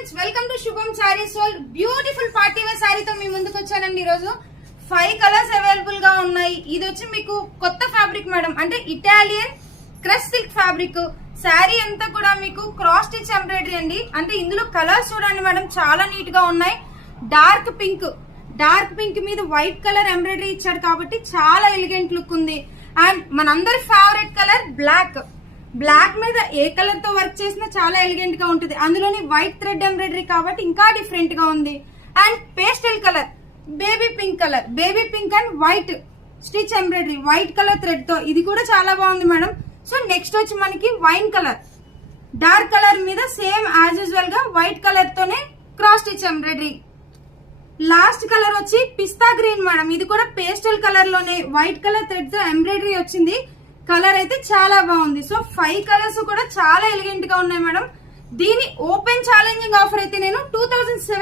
Friends, welcome to Shubham sarees world. Beautiful party wear సారీతో మీ ముందుకు వచ్చానండి. ఈరోజు 5 కలర్స్ అవైలబుల్ గా ఉన్నాయి. ఇది వచ్చి మీకు కొత్త ఫ్యాబ్రిక్ మేడం, అంటే Italian crush silk fabric. Sari అంతా కూడా మీకు క్రాస్ స్టిచ్ ఎంబ్రాయిడరీ అండి. అంటే ఇందులో కలర్స్ చూడండి మేడం, చాలా నీట్ గా ఉన్నాయి. డార్క్ పింక్ మీద వైట్ కలర్ ఎంబ్రాయిడరీ ఇచ్చాడు కాబట్టి చాలా ఎలిగెంట్ లుక్ ఉంది. అండ్ మనందరి ఫేవరెట్ కలర్ బ్లాక్ మీద ఏ కలర్ తో వర్క్ చేసినా చాలా ఎలిగెంట్ గా ఉంటుంది. అందులోని వైట్ థ్రెడ్ ఎంబ్రాయిడరీ కాబట్టి ఇంకా డిఫరెంట్ గా ఉంది. And pastel colour baby pink and white stitch embroidery, white colour thread తో, ఇది కూడా చాలా బాగుంది మేడం. సో నెక్స్ట్ వచ్చి మనకి వైన్ కలర్, డార్క్ కలర్ మీద సేమ్ యాజ్ యూజువల్ గా వైట్ కలర్ తోనే cross stitch embroidery. Last colour వచ్చి పిస్తా గ్రీన్ మేడం, ఇది కూడా పేస్టల్ కలర్ లోనే వైట్ కలర్ థ్రెడ్ తో ఎంబ్రాయిడరీ వచ్చింది. కలర్ అయితే చాలా బాగుంది. సో 5 కలర్స్ కూడా చాలా ఎలిగెంట్ గా ఉన్నాయి మేడం. దీని ఓపెన్ ఛాలెంజింగ్ ఆఫర్ అయితే నేను 2007